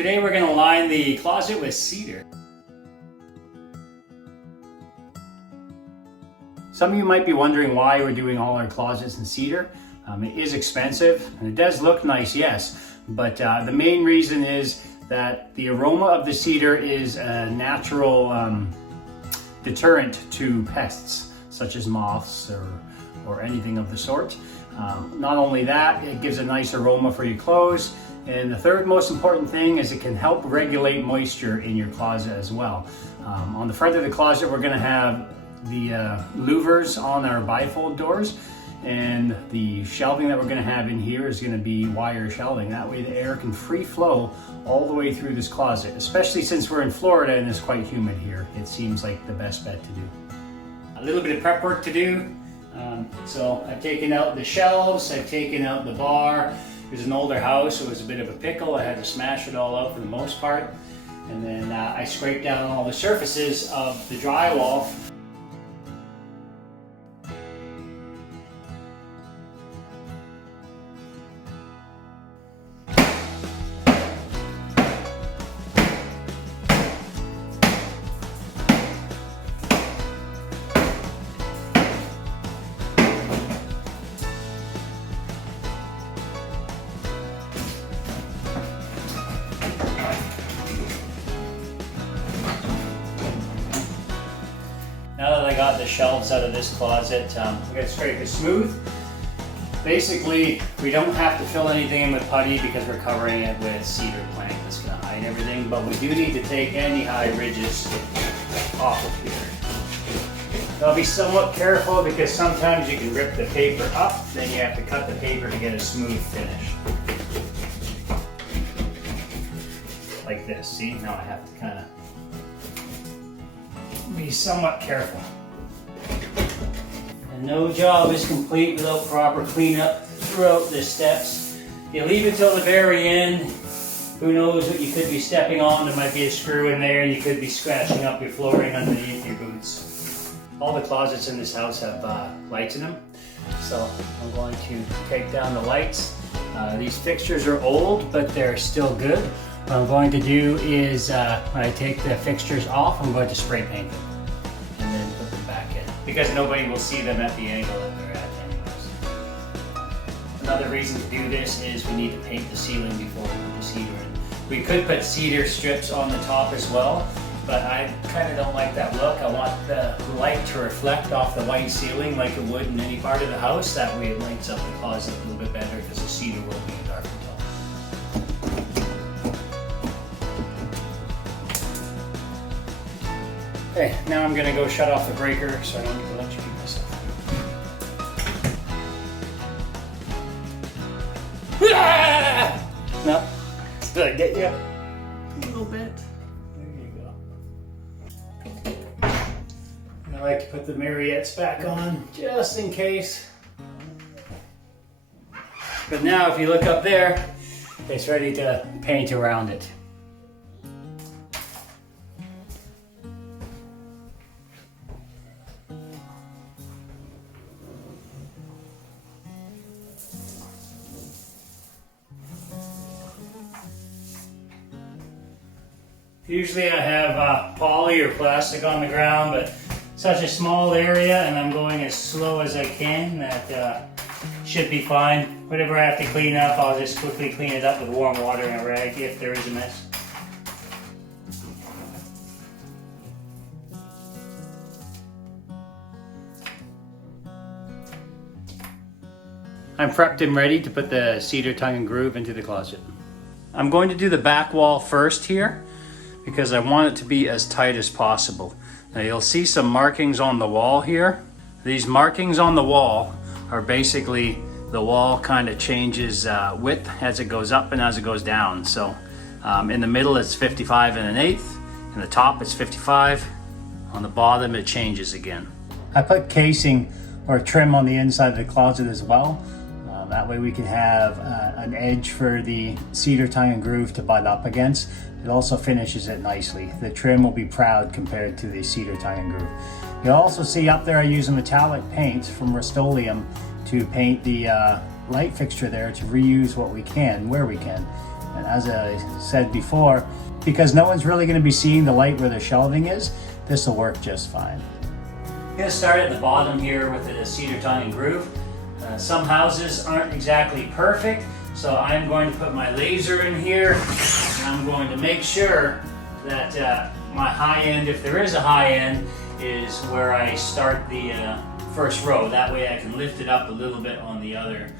Today we're going to line the closet with cedar. Some of you might be wondering why we're doing all our closets in cedar. It is expensive and it does look nice, yes, but the main reason is that the aroma of the cedar is a natural deterrent to pests such as moths or anything of the sort. Not only that, it gives a nice aroma for your clothes, and the third most important thing is it can help regulate moisture in your closet as well. On the front of the closet we're going to have the louvers on our bifold doors, and the shelving that we're going to have in here is going to be wire shelving. That way the air can free flow all the way through this closet, especially since we're in Florida and it's quite humid here. It seems like the best bet to do. A little bit of prep work to do. So I've taken out the shelves, I've taken out the bar. It was an older house, so it was a bit of a pickle. I had to smash it all out for the most part. And then I scraped down all the surfaces of the drywall. Now that I got the shelves out of this closet, we're going to scrape it smooth. Basically, we don't have to fill anything in with putty because we're covering it with cedar plank that's going to hide everything, but we do need to take any high ridges off of here. I'll be somewhat careful because sometimes you can rip the paper up, then you have to cut the paper to get a smooth finish. Like this, see? Now I have to kind of be somewhat careful. And no job is complete without proper cleanup throughout the steps. You leave it till the very end, who knows what you could be stepping on. There might be a screw in there and you could be scratching up your flooring underneath your boots. All the closets in this house have lights in them, so I'm going to take down the lights. These fixtures are old, but they're still good. What I'm going to do is, when I take the fixtures off, I'm going to spray paint them and then put them back in, because nobody will see them at the angle that they're at anyways. Another reason to do this is we need to paint the ceiling before we put the cedar in. We could put cedar strips on the top as well, but I kind of don't like that look. I want the light to reflect off the white ceiling like it would in any part of the house. That way it lights up the closet a little bit better because the cedar will be dark and dull. Okay, now I'm gonna go shut off the breaker so I don't need to electrocute myself. No, did I get you? A little bit. There you go. And I like to put the Mariettes back on just in case. But now if you look up there, it's ready to paint around it. Usually I have poly or plastic on the ground, but such a small area and I'm going as slow as I can, that should be fine. Whatever I have to clean up, I'll just quickly clean it up with warm water and a rag if there is a mess. I'm prepped and ready to put the cedar tongue and groove into the closet. I'm going to do the back wall first here, because I want it to be as tight as possible. Now you'll see some markings on the wall here. These markings on the wall are basically the wall kind of changes width as it goes up and as it goes down. So in the middle it's 55 1/8, in the top it's 55, on the bottom it changes again. I put casing or trim on the inside of the closet as well. That way we can have an edge for the cedar tongue and groove to butt up against. It also finishes it nicely. The trim will be proud compared to the cedar tongue and groove. You'll also see up there I use a metallic paint from Rust-Oleum to paint the light fixture there, to reuse what we can where we can. And as I said before, because no one's really going to be seeing the light where the shelving is, this will work just fine. I'm going to start at the bottom here with the cedar tongue and groove. Some houses aren't exactly perfect, so I'm going to put my laser in here, and I'm going to make sure that my high end, if there is a high end, is where I start the first row. That way I can lift it up a little bit on the other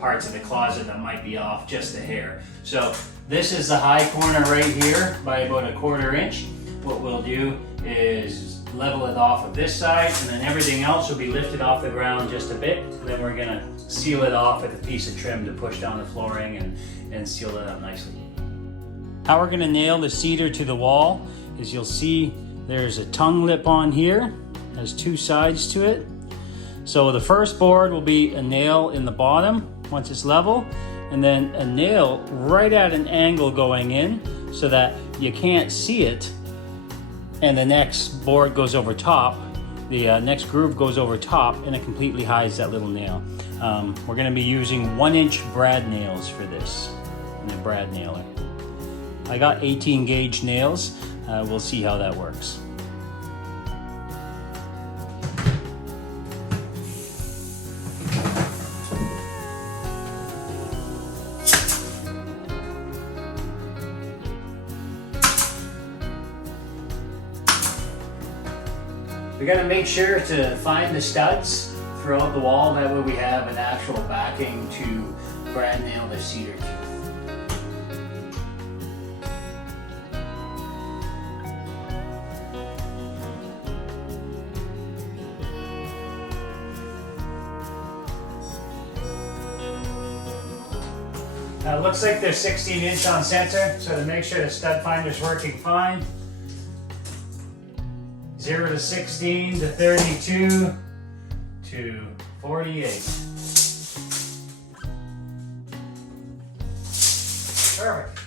parts of the closet that might be off just a hair. So this is the high corner right here by about a 1/4 inch. What we'll do is level it off of this side, and then everything else will be lifted off the ground just a bit. And then we're gonna seal it off with a piece of trim to push down the flooring and seal it up nicely. How we're gonna nail the cedar to the wall is you'll see there's a tongue lip on here. There's 2 sides to it. So the first board will be a nail in the bottom once it's level, and then a nail right at an angle going in so that you can't see it, and the next board goes over top, the next groove goes over top, and it completely hides that little nail. We're going to be using 1-inch brad nails for this, and a brad nailer. I got 18 gauge nails. We'll see how that works. We got to make sure to find the studs throughout the wall. That way we have an actual backing to brad nail the cedar to. Now it looks like they're 16-inch on center, so to make sure the stud finder's working fine. 0 to 16 to 32 to 48. Perfect.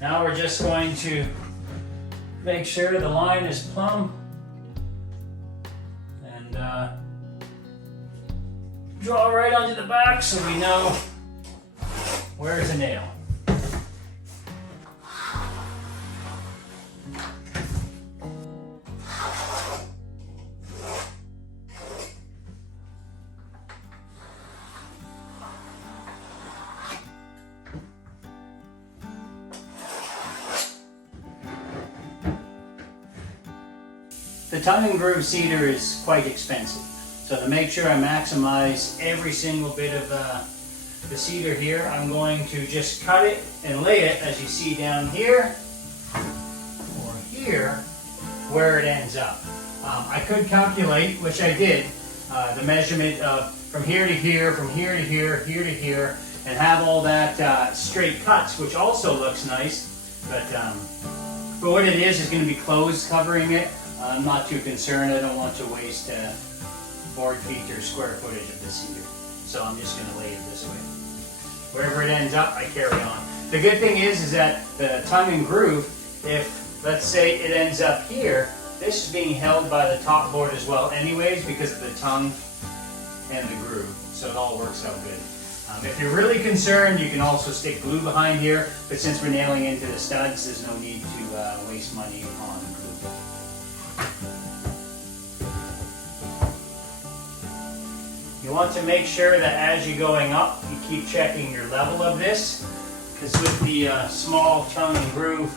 Now we're just going to make sure the line is plumb and draw right onto the back so we know where's the nail. The tongue and groove cedar is quite expensive, so to make sure I maximize every single bit of the cedar here, I'm going to just cut it and lay it, as you see down here or here, where it ends up. I could calculate, which I did, the measurement of from here to here, from here to here, here to here, and have all that straight cuts, which also looks nice, but what it is going to be clothes covering it. I'm not too concerned. I don't want to waste board feet or square footage of the cedar. So I'm just going to lay it this way. Wherever it ends up, I carry on. The good thing is that the tongue and groove, if let's say it ends up here, this is being held by the top board as well anyways because of the tongue and the groove. So it all works out good. If you're really concerned, you can also stick glue behind here, but since we're nailing into the studs, there's no need to waste money on glue. You want to make sure that as you're going up, you keep checking your level of this, because with the small tongue and groove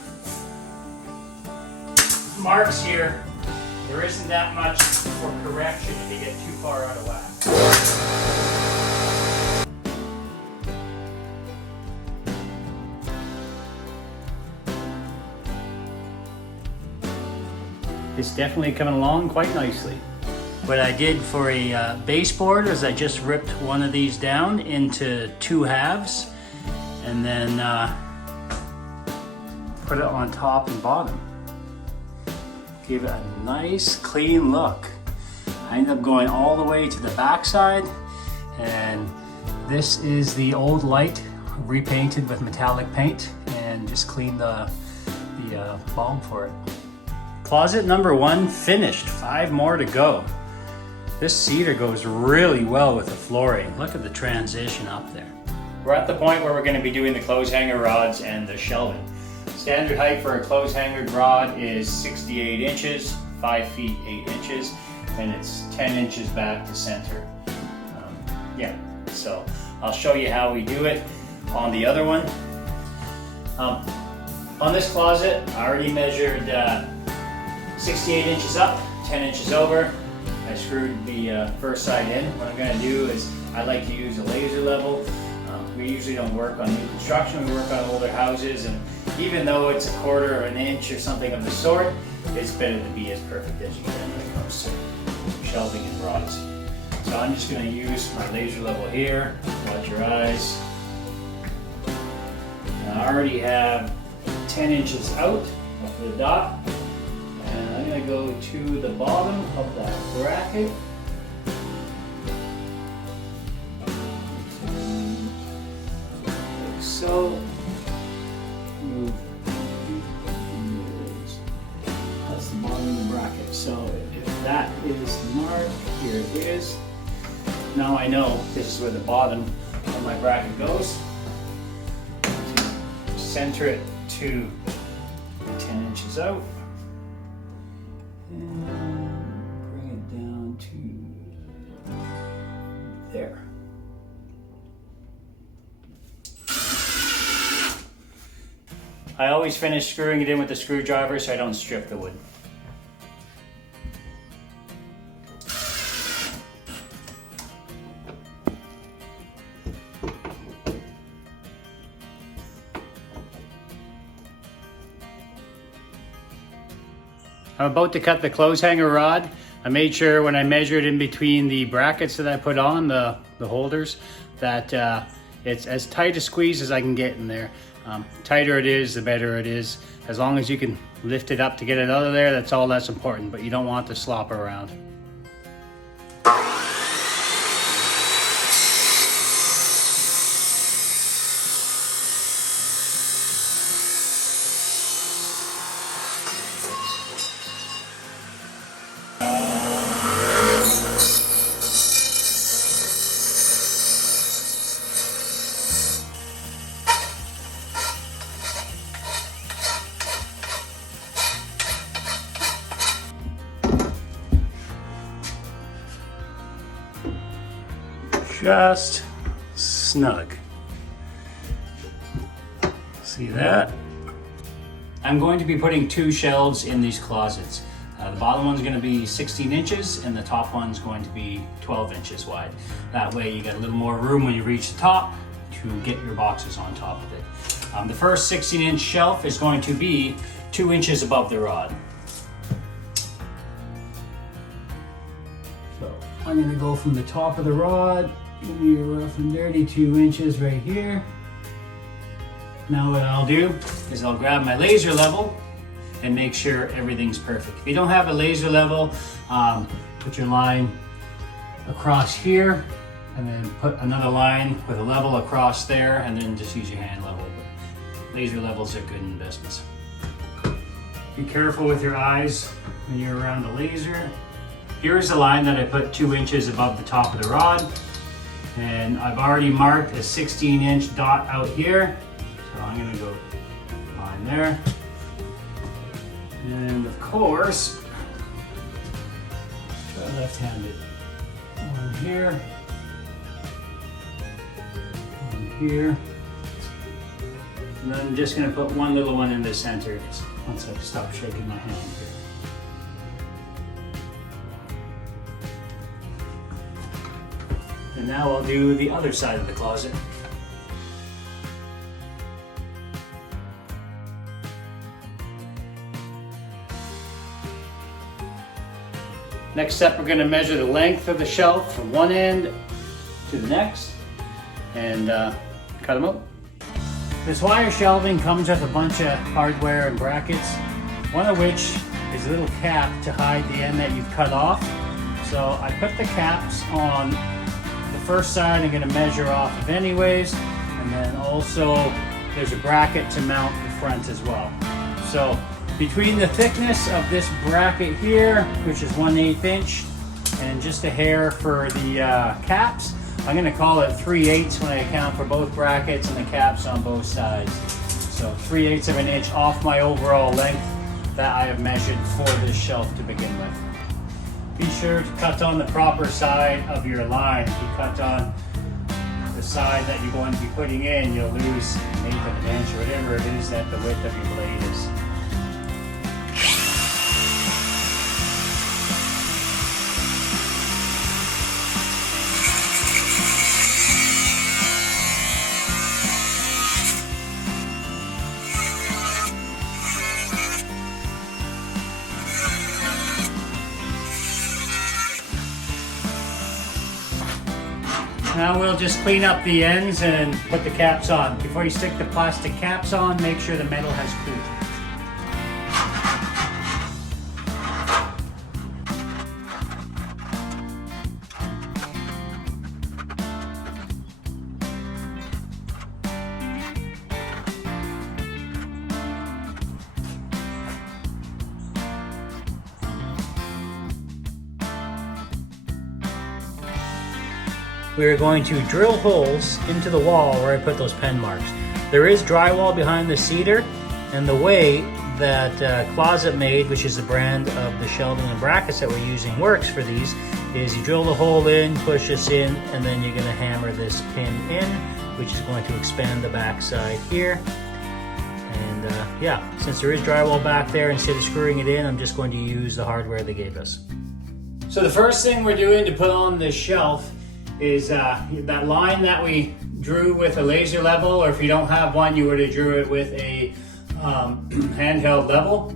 marks here, there isn't that much for correction if you get too far out of whack. It's definitely coming along quite nicely. What I did for a baseboard is I just ripped one of these down into 2 halves and then put it on top and bottom. Give it a nice clean look. I ended up going all the way to the back side, and this is the old light repainted with metallic paint and just cleaned the bulb for it. Closet number 1 finished, 5 more to go. This cedar goes really well with the flooring. Look at the transition up there. we're at the point where we're going to be doing the clothes hanger rods and the shelving. Standard height for a clothes hanger rod is 68 inches, 5 feet 8 inches, and it's 10 inches back to center. Yeah, so I'll show you how we do it on the other one. On this closet, I already measured 68 inches up, 10 inches over. I screwed the first side in. What I'm going to do is I like to use a laser level. We usually don't work on new construction, we work on older houses, and even though it's a quarter of an inch or something of the sort, it's better to be as perfect as you can when it comes to shelving and rods. So I'm just going to use my laser level here. Watch your eyes. And I already have 10 inches out of the dot, and I'm going to go to the bottom of that bracket. Like so. Move. That's the bottom of the bracket. So if that is marked, here it is. Now I know this is where the bottom of my bracket goes. Center it to 10 inches out. And bring it down to there. I always finish screwing it in with the screwdriver so I don't strip the wood. I'm about to cut the clothes hanger rod. I made sure when I measured in between the brackets that I put on, the holders, that it's as tight a squeeze as I can get in there. Tighter it is, the better it is. As long as you can lift it up to get it out of there, that's all that's important, but you don't want to slop around. Just snug. See that? I'm going to be putting 2 shelves in these closets. The bottom one's going to be 16 inches and the top one's going to be 12 inches wide. That way you got a little more room when you reach the top to get your boxes on top of it. The first 16-inch shelf is going to be 2 inches above the rod. So I'm going to go from the top of the rod. Give me a rough and dirty 2 inches right here. Now what I'll do is I'll grab my laser level and make sure everything's perfect. If you don't have a laser level, put your line across here and then put another line with a level across there and then just use your hand level. But laser levels are good investments. Be careful with your eyes when you're around the laser. Here's the line that I put 2 inches above the top of the rod. And I've already marked a 16-inch dot out here. So I'm gonna go line there. And of course, try left-handed. One here, one here. And then I'm just gonna put one little one in the center once I stop shaking my hand here. And now I'll do the other side of the closet. Next step, we're going to measure the length of the shelf from one end to the next and cut them out. This wire shelving comes with a bunch of hardware and brackets, one of which is a little cap to hide the end that you've cut off. So I put the caps on the first side I'm going to measure off of anyways, and then also there's a bracket to mount the front as well. So between the thickness of this bracket here, which is 1/8 inch, and just a hair for the caps, I'm gonna call it 3/8 when I account for both brackets and the caps on both sides. So 3/8 of an inch off my overall length that I have measured for this shelf to begin with. Be sure to cut on the proper side of your line. If you cut on the side that you're going to be putting in, you'll lose an eighth of an inch or whatever it is that the width of your blade is. Now we'll just clean up the ends and put the caps on. Before you stick the plastic caps on, make sure the metal has cooled. We are going to drill holes into the wall where I put those pen marks. There is drywall behind the Cedar, and the way that Closet Made, which is the brand of the shelving and brackets that we're using, works for these is you drill the hole in, push this in, and then you're going to hammer this pin in, which is going to expand the back side here. And yeah, since there is drywall back there, instead of screwing it in, I'm just going to use the hardware they gave us. So the first thing we're doing to put on this shelf is that line that we drew with a laser level, or if you don't have one, you would have drew it with a handheld level.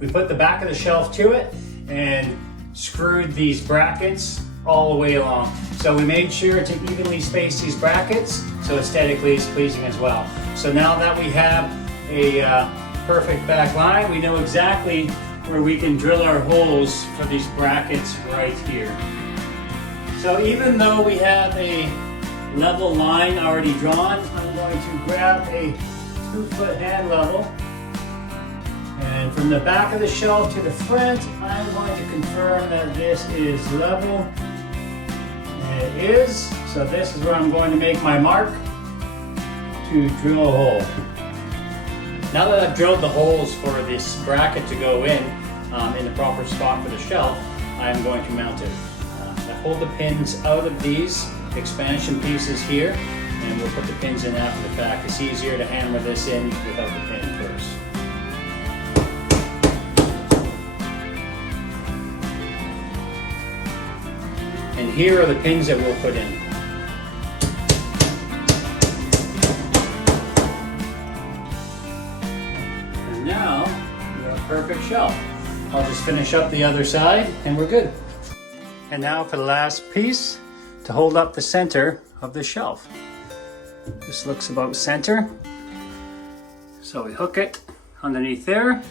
We put the back of the shelf to it and screwed these brackets all the way along. So we made sure to evenly space these brackets so aesthetically it's pleasing as well. So now that we have a perfect back line, we know exactly where we can drill our holes for these brackets right here. So even though we have a level line already drawn, I'm going to grab a 2-foot hand level, and from the back of the shelf to the front, I'm going to confirm that this is level, and it is. So this is where I'm going to make my mark to drill a hole. Now that I've drilled the holes for this bracket to go in the proper spot for the shelf, I'm going to mount it. I pull the pins out of these expansion pieces here, and we'll put the pins in after the fact. It's easier to hammer this in without the pin first. And here are the pins that we'll put in. And now we have a perfect shelf. I'll just finish up the other side and we're good. And now for the last piece to hold up the center of the shelf. This looks about center. So we hook it underneath there.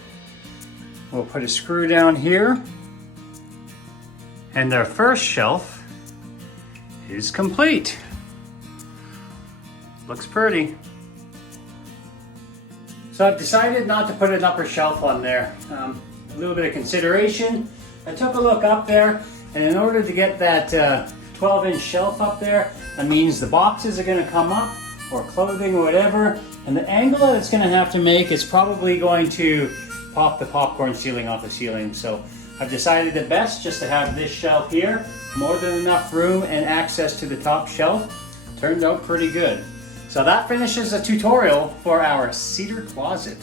We'll put a screw down here. And our first shelf is complete. Looks pretty. So I've decided not to put an upper shelf on there. A little bit of consideration. I took a look up there, and in order to get that 12-inch shelf up there, that means the boxes are going to come up, or clothing or whatever, and the angle that it's going to have to make is probably going to pop the popcorn ceiling off the ceiling. So I've decided it best just to have this shelf here, more than enough room and access to the top shelf. Turned out pretty good. So that finishes the tutorial for our Cedar closet.